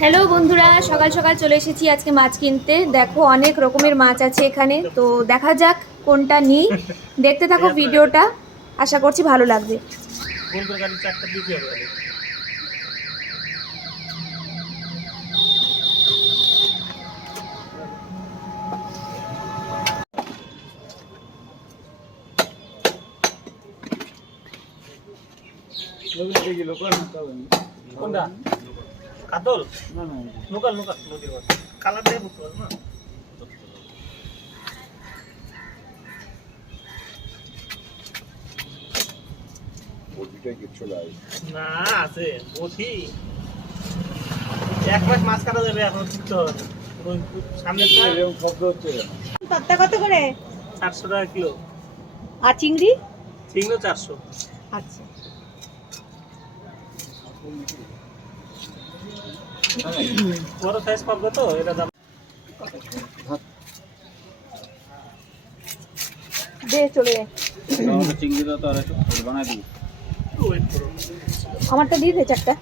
Hello বন্ধুরা, সকাল সকাল চলে এসেছি আজকে মাছ কিনতে। দেখো অনেক রকমের মাছ আছে এখানে, তো দেখা যাক কোনটা নিই। দেখতে থাকো ভিডিওটা, আশা করছি ভালো লাগবে। কোনটা কাতল না না লোকাল লোকাল নদীর মাছ কালার দিয়ে বুঝতে পারো না বটিটাই কিছু নাই না আছে বটি এক মাস মাছ কাটা যাবে এখন শিখতে হবে সামনে এরকম শব্দ হচ্ছে পাত্তা কত করে? 400 টাকা কিলো আর চিংড়ি? চিংড়ি 400। আচ্ছা, বড় সাইজ পাবো তো এটা দাম দে চলে যায়। চিংড়িটা তো আর একটু বানাই দিই ওয়েট করো আমারটা দিয়ে দে চারটা।